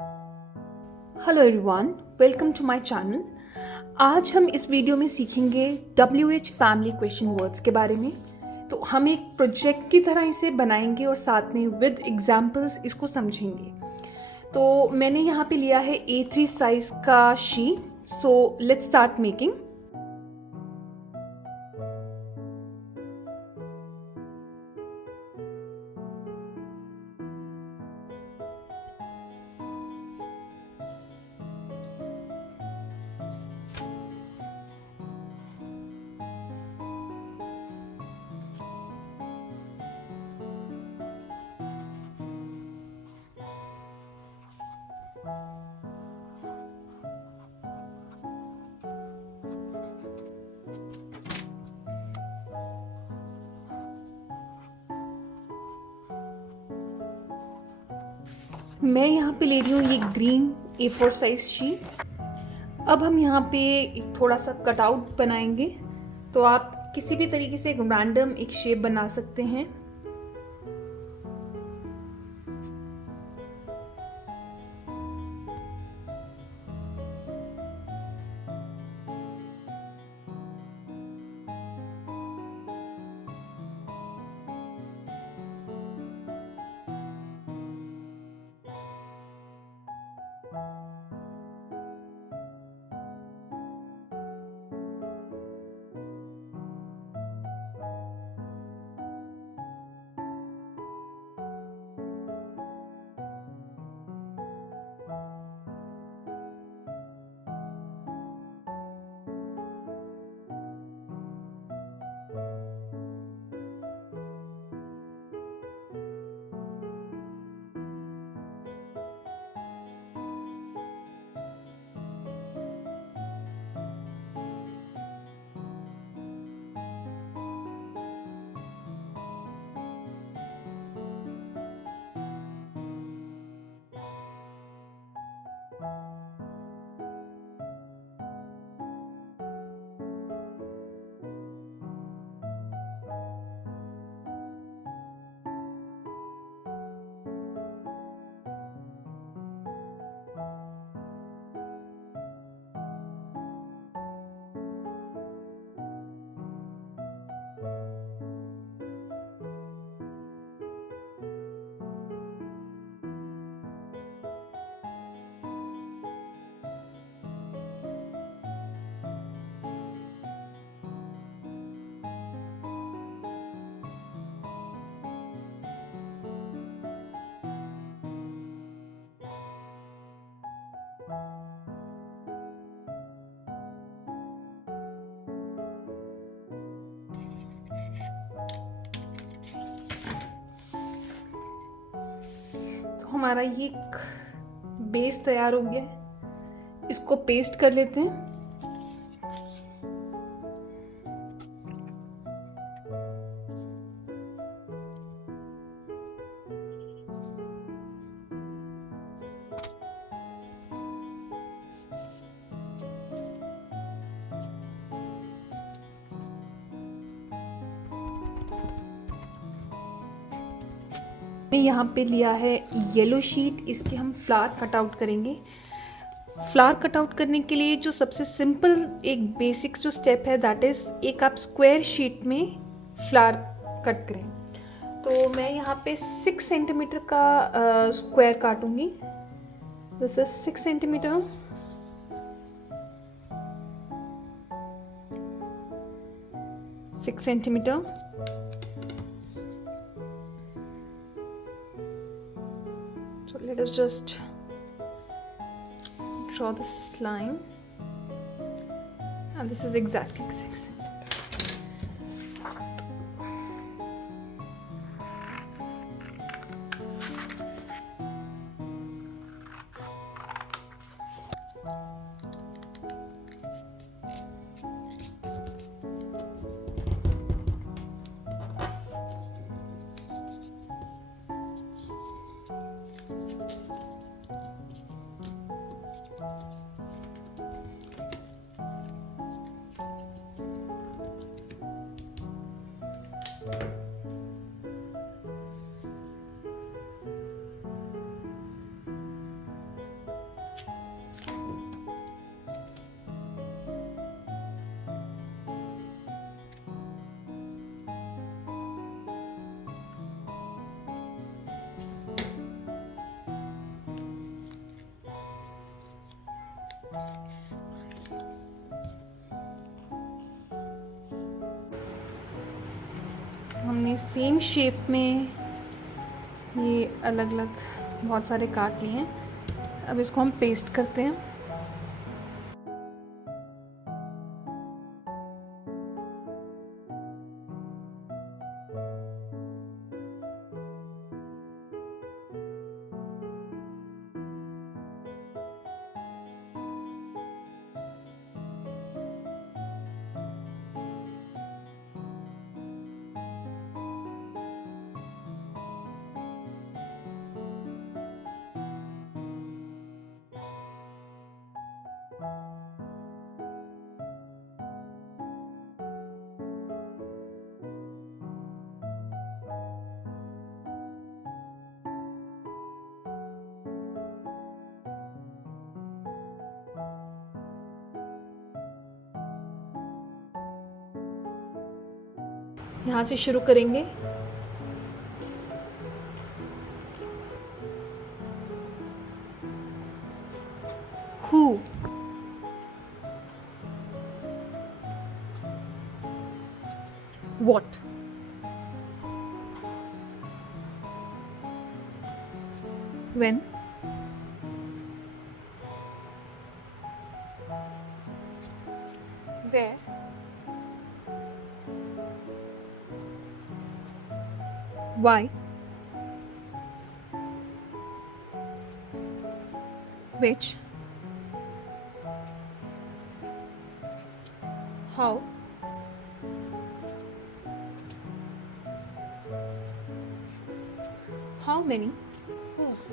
Hello everyone, welcome to my channel. आज हम इस वीडियो में सीखेंगे WH फैमिली क्वेश्चन वर्ड्स के बारे में। तो हम एक प्रोजेक्ट की तरह इसे बनाएंगे और साथ में विद एग्जांपल्स इसको समझेंगे। तो मैंने यहाँ पे लिया है A3 साइज का sheet. So let's start making. मैं यहाँ पे ले रही हूँ ये ग्रीन A4 साइज शीट। अब हम यहाँ पे एक थोड़ा सा कटआउट बनाएंगे। तो आप किसी भी तरीके से एक रैंडम एक शेप बना सकते हैं। हमारा ये एक बेस तैयार हो गया है। इसको पेस्ट कर लेते हैं। यहाँ पे लिया है येलो शीट, इसके हम फ्लावर कटआउट करेंगे। फ्लावर कटआउट करने के लिए जो सबसे सिंपल एक बेसिक जो स्टेप है दैट इज एक आप स्क्वायर शीट में फ्लावर कट करें। तो मैं यहाँ पे 6 सेंटीमीटर का स्क्वायर काटूंगी। This is 6 centimetre. So let us just draw this line, and this is exactly 6 centimeters. Same shape में ये अलग अलग बहुत सारे काट लिए हैं। अब इसको हम पेस्ट करते हैं। यहाँ से शुरू करेंगे। Who, what, when, where, why, which, how, how many, whose.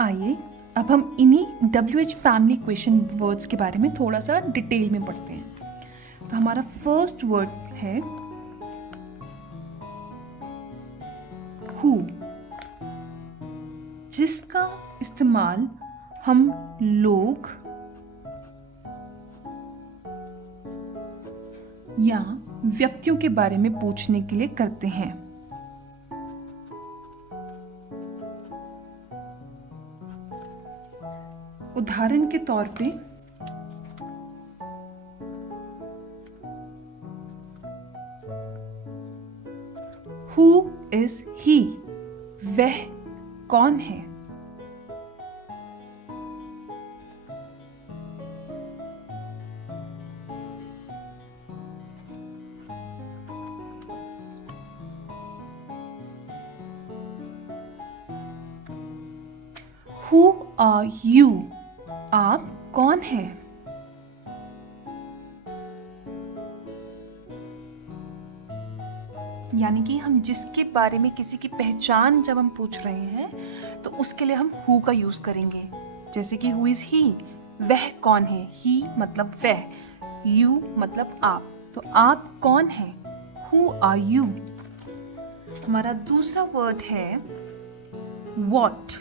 आइए अब हम इन्हीं WH फैमिली क्वेश्चन वर्ड्स के बारे में थोड़ा सा डिटेल में पढ़ते हैं। तो हमारा फर्स्ट वर्ड है हु, जिसका इस्तेमाल हम लोग या व्यक्तियों के बारे में पूछने के लिए करते हैं। उदाहरण के तौर पे हु इज ही, वह कौन है। हु आर यू, आप कौन हैं। यानी कि हम जिसके बारे में किसी की पहचान जब हम पूछ रहे हैं तो उसके लिए हम हु का यूज करेंगे। जैसे कि हु इज ही, वह कौन है। ही मतलब वह, यू मतलब आप। तो आप कौन हैं, हु आर यू। हमारा दूसरा वर्ड है वॉट।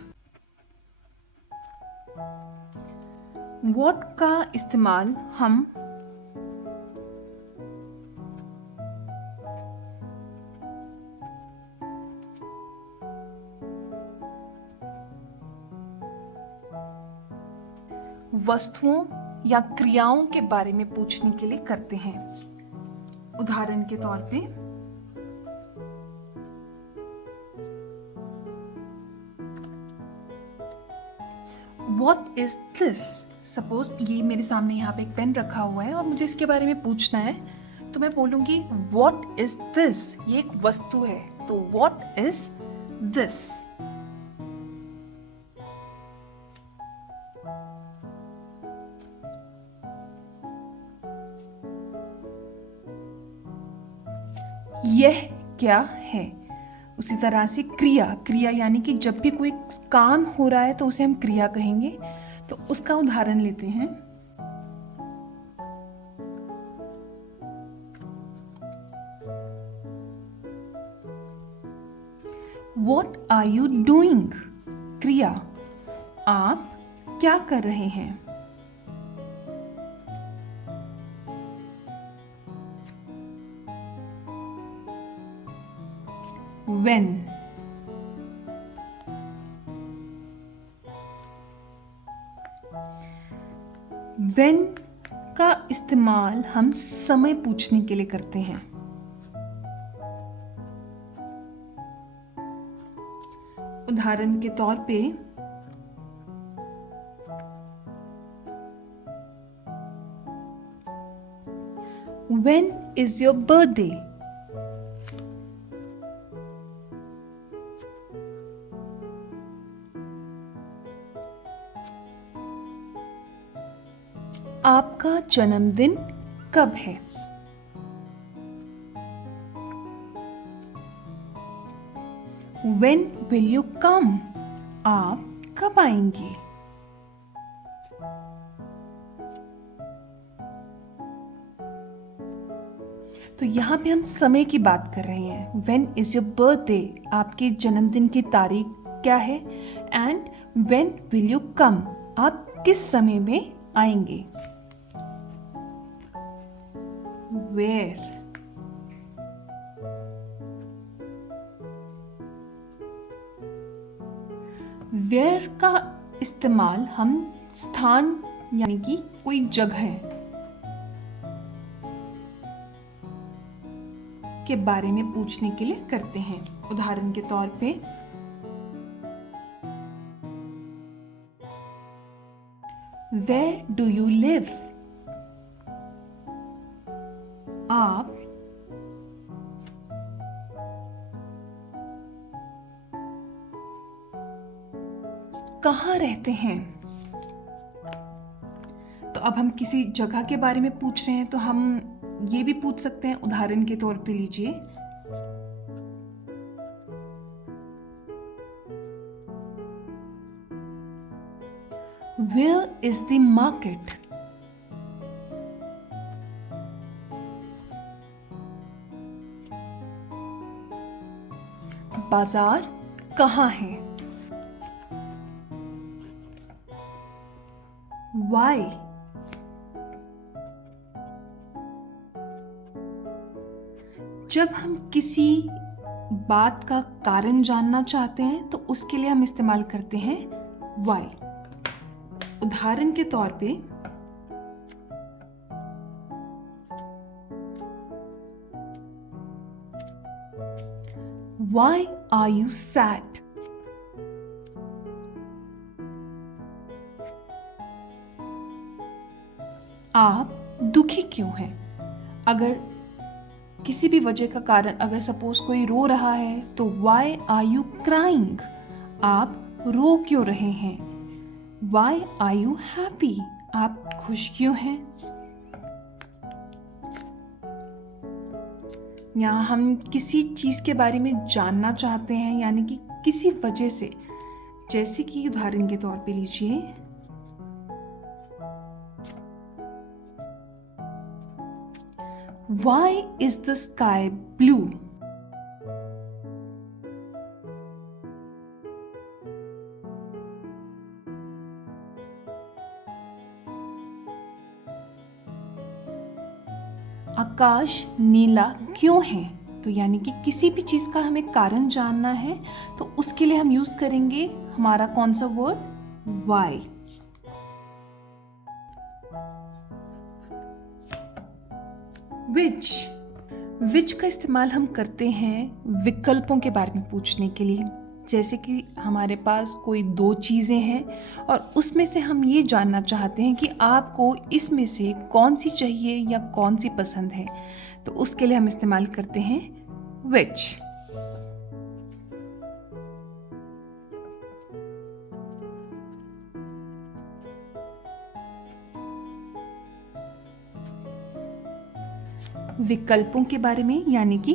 वॉट का इस्तेमाल हम वस्तुओं या क्रियाओं के बारे में पूछने के लिए करते हैं। उदाहरण के तौर पे What is this? सपोज ये मेरे सामने यहाँ पे एक पेन रखा हुआ है और मुझे इसके बारे में पूछना है, तो मैं बोलूंगी What is this? ये एक वस्तु है, तो What is this? यह क्या है? उसी तरह से क्रिया यानी कि जब भी कोई काम हो रहा है तो उसे हम क्रिया कहेंगे। तो उसका उदाहरण लेते हैं। What are you doing? क्रिया, आप क्या कर रहे हैं? When, when का इस्तेमाल हम समय पूछने के लिए करते हैं। उदाहरण के तौर पे When is your birthday? आपका जन्मदिन कब है? When will you come? आप कब आएंगे? तो यहाँ पे हम समय की बात कर रहे हैं। When is your birthday? आपके जन्मदिन की तारीख क्या है? And when will you come? आप किस समय में आएंगे? Where? Where का इस्तेमाल हम स्थान यानी कि कोई जगह के बारे में पूछने के लिए करते हैं। उदाहरण के तौर पे Where do you live? आप कहाँ रहते हैं? तो अब हम किसी जगह के बारे में पूछ रहे हैं तो हम ये भी पूछ सकते हैं। उदाहरण के तौर पे लीजिए, Where is the market? बाजार कहाँ है? Why? जब हम किसी बात का कारण जानना चाहते हैं तो उसके लिए हम इस्तेमाल करते हैं why। उदाहरण के तौर पे Why are you sad? आप दुखी क्यों हैं? अगर किसी भी वजह का कारण, अगर सपोज कोई रो रहा है तो Why are you crying? आप रो क्यों रहे हैं? Why are you happy? आप खुश क्यों हैं? यहाँ हम किसी चीज के बारे में जानना चाहते हैं यानी कि किसी वजह से, जैसे कि उदाहरण के तौर पे लीजिए, Why is the sky blue? आकाश नीला क्यों है? तो यानी कि किसी भी चीज का हमें कारण जानना है तो उसके लिए हम यूज करेंगे हमारा कौन सा वर्ड? Why। विच विच का इस्तेमाल हम करते हैं विकल्पों के बारे में पूछने के लिए। जैसे कि हमारे पास कोई दो चीज़ें हैं और उसमें से हम ये जानना चाहते हैं कि आपको इसमें से कौन सी चाहिए या कौन सी पसंद है, तो उसके लिए हम इस्तेमाल करते हैं विच। विकल्पों के बारे में यानी कि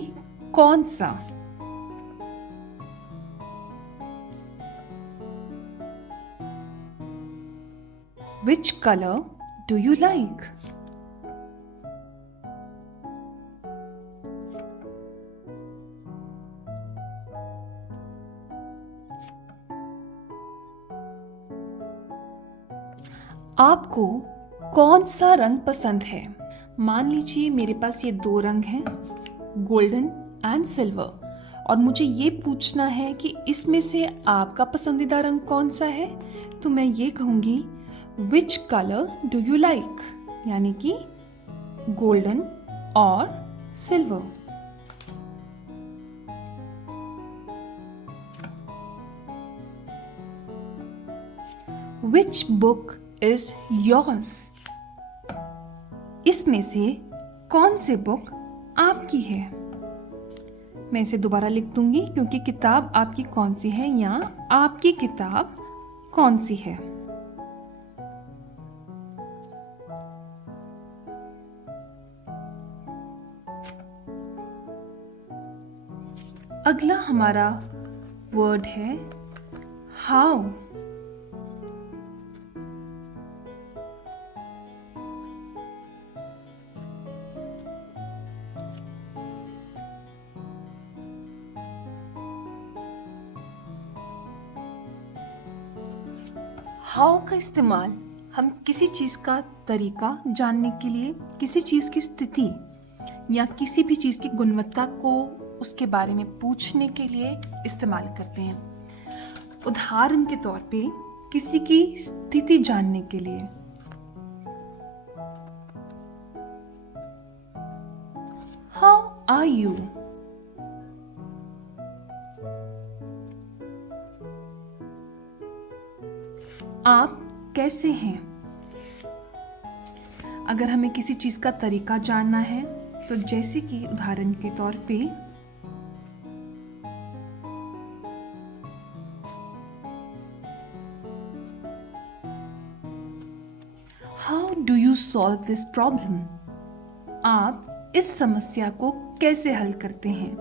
कौन सा। Which color do you like? आपको कौन सा रंग पसंद है? मान लीजिए मेरे पास ये दो रंग हैं, गोल्डन एंड सिल्वर, और मुझे ये पूछना है कि इसमें से आपका पसंदीदा रंग कौन सा है, तो मैं ये कहूँगी which colour do you like, यानी कि गोल्डन और silver. Which book is yours, इसमें से कौन सी बुक आपकी है। मैं इसे दोबारा लिख दूंगी क्योंकि किताब आपकी कौन सी है या आपकी किताब कौन सी है। अगला हमारा वर्ड है हाउ। हाउ का इस्तेमाल हम किसी चीज़ का तरीका जानने के लिए, किसी चीज़ की स्थिति या किसी भी चीज़ की गुणवत्ता को उसके बारे में पूछने के लिए इस्तेमाल करते हैं। उदाहरण के तौर पे किसी की स्थिति जानने के लिए हाउ आर यू। आप कैसे हैं। अगर हमें किसी चीज का तरीका जानना है तो जैसे कि उदाहरण के तौर पे how do you solve this problem, आप इस समस्या को कैसे हल करते हैं,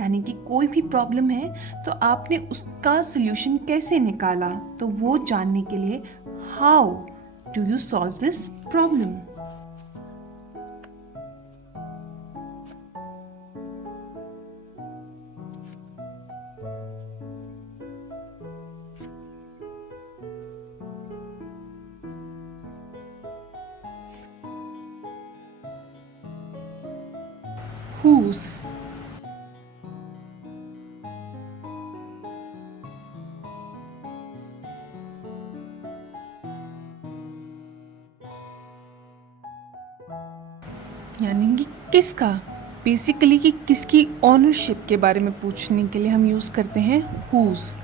यानी कि कोई भी प्रॉब्लम है तो आपने उसका सल्यूशन कैसे निकाला, तो वो जानने के लिए how do you solve this problem. whose, यानी कि किसका, बेसिकली कि किसकी ओनरशिप के बारे में पूछने के लिए हम यूज करते हैं whose।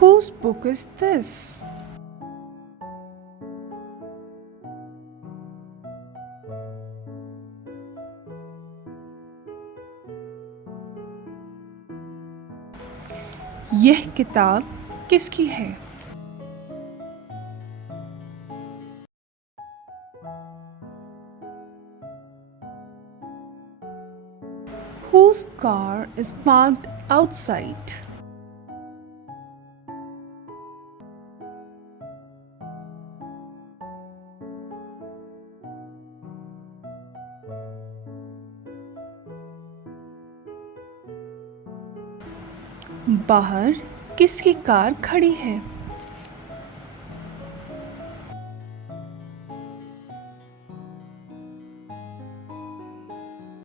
Whose book is this? यह किताब किसकी है। Whose car is parked outside? बाहर किसकी कार खड़ी है।